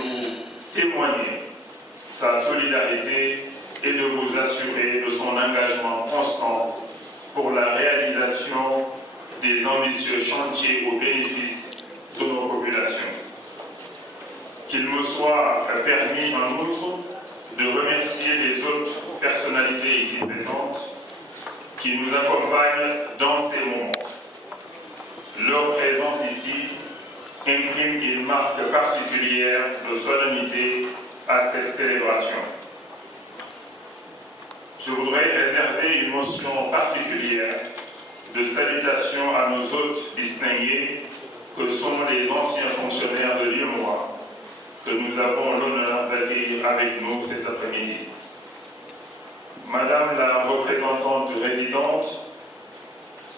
vous témoigner sa solidarité et de vous assurer de son engagement constant pour la réalisation des ambitieux chantiers au bénéfice de nos populations. Qu'il me soit permis en outre de remercier les autres personnalités ici présentes qui nous accompagnent dans ces moments. Leur présence ici imprime une marque particulière de solennité à cette célébration. Je voudrais réserver une mention particulière de salutation à nos hôtes distingués que sont les anciens fonctionnaires de l'UEMOA que nous avons l'honneur d'accueillir avec nous cet après-midi. Madame la représentante résidente,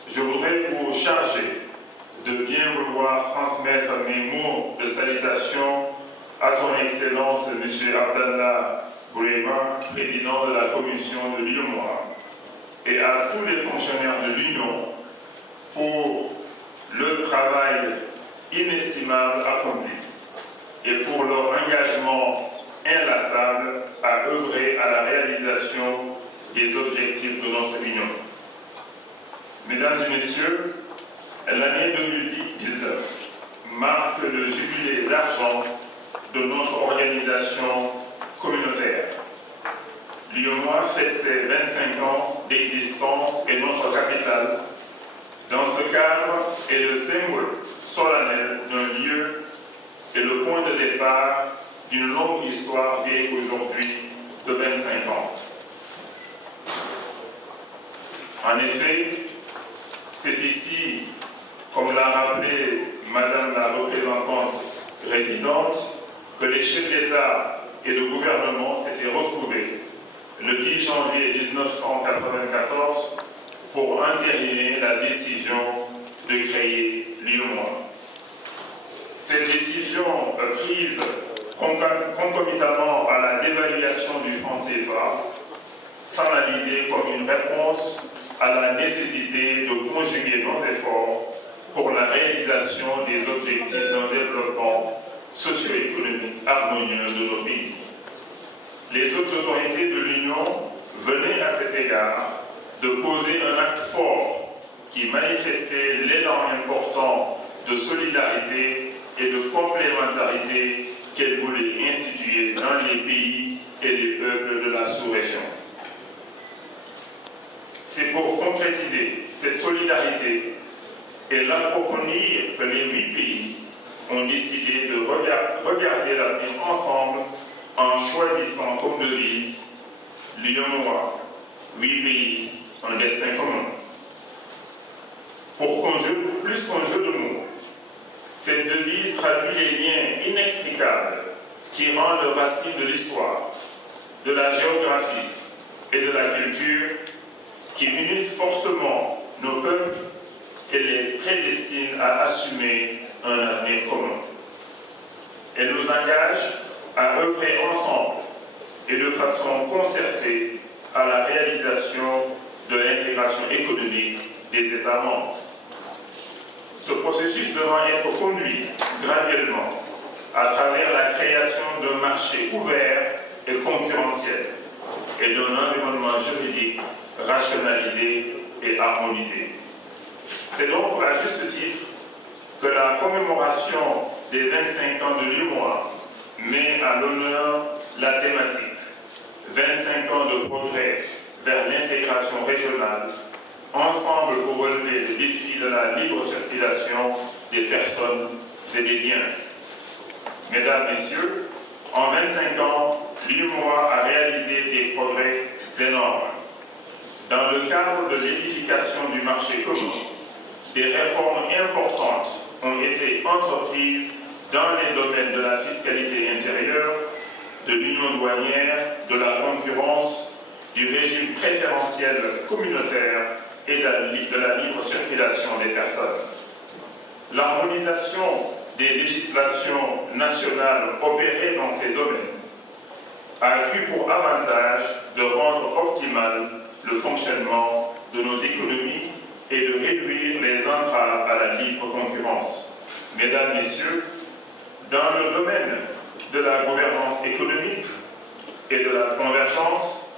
je voudrais vous charger de bien vouloir transmettre mes mots de salutation à son Excellence M. Abdallah Boulema, président de la commission de l'UEMOA, et à tous les fonctionnaires de l'Union pour le travail inestimable accompli et pour leur engagement inlassable à œuvrer à la réalisation des objectifs de notre Union. Mesdames et messieurs, l'année 2019 marque le jubilé d'argent de notre organisation communautaire. L'UEMOA fête ses 25 ans d'existence et notre capitale. Dans ce cadre, est le symbole solennel d'un lieu et le point de départ d'une longue histoire vieille aujourd'hui de 25 ans. En effet, c'est ici, comme l'a rappelé Madame la représentante résidente, que les chefs d'État et de gouvernement s'étaient retrouvés le 10 janvier 1994 pour entériner la décision de créer l'UEMOA. Cette décision prise concomitamment à la dévaluation du franc CFA s'analysait comme une réponse à la nécessité de conjuguer nos efforts pour la réalisation des objectifs d'un développement socio-économique harmonieux de nos pays. Les autres autorités de l'Union venaient à cet égard de poser un acte fort qui manifestait l'élan important de solidarité et de complémentarité qu'elle voulait instituer dans les pays et les peuples de la sous-région. C'est pour concrétiser cette solidarité et l'approfondir que les 8 pays ont décidé de regarder l'avenir ensemble en choisissant comme devise l'UEMOA, 8 pays, un destin commun. Plus qu'un jeu de mots, cette devise traduit les liens inextricables tirant le racine de l'histoire, de la géographie et de la culture qui unissent fortement nos peuples et les prédestinent à assumer un avenir commun. Elle nous engage à œuvrer ensemble et de façon concertée à la réalisation de l'intégration économique des États membres. Ce processus devant être conduit graduellement à travers la création d'un marché ouvert et concurrentiel et d'un environnement juridique rationalisé et harmonisé. C'est donc à juste titre que la commémoration des 25 ans de l'UEMOA met à l'honneur la thématique 25 ans de progrès vers l'intégration régionale, ensemble pour relever les défis de la libre circulation des personnes et des biens. Mesdames, Messieurs, en 25 ans, l'UEMOA a réalisé des progrès énormes. Dans le cadre de l'édification du marché commun, des réformes importantes ont été entreprises dans les domaines de la fiscalité intérieure, de l'union douanière, de la concurrence, du régime préférentiel communautaire et de la libre circulation des personnes. L'harmonisation des législations nationales opérées dans ces domaines a eu pour avantage de rendre optimal le fonctionnement de nos économies et de réduire les entraves à la libre concurrence. Mesdames, Messieurs, dans le domaine de la gouvernance économique et de la convergence,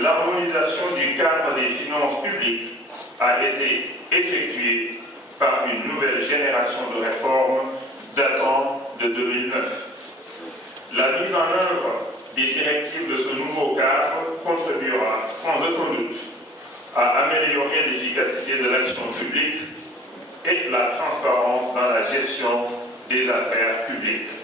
l'harmonisation du cadre des finances publiques a été effectuée par une nouvelle génération de réformes datant de 2009. La mise en œuvre des directives de ce nouveau cadre contribuera sans aucun doute à améliorer l'efficacité de l'action publique et la transparence dans la gestion des affaires publiques.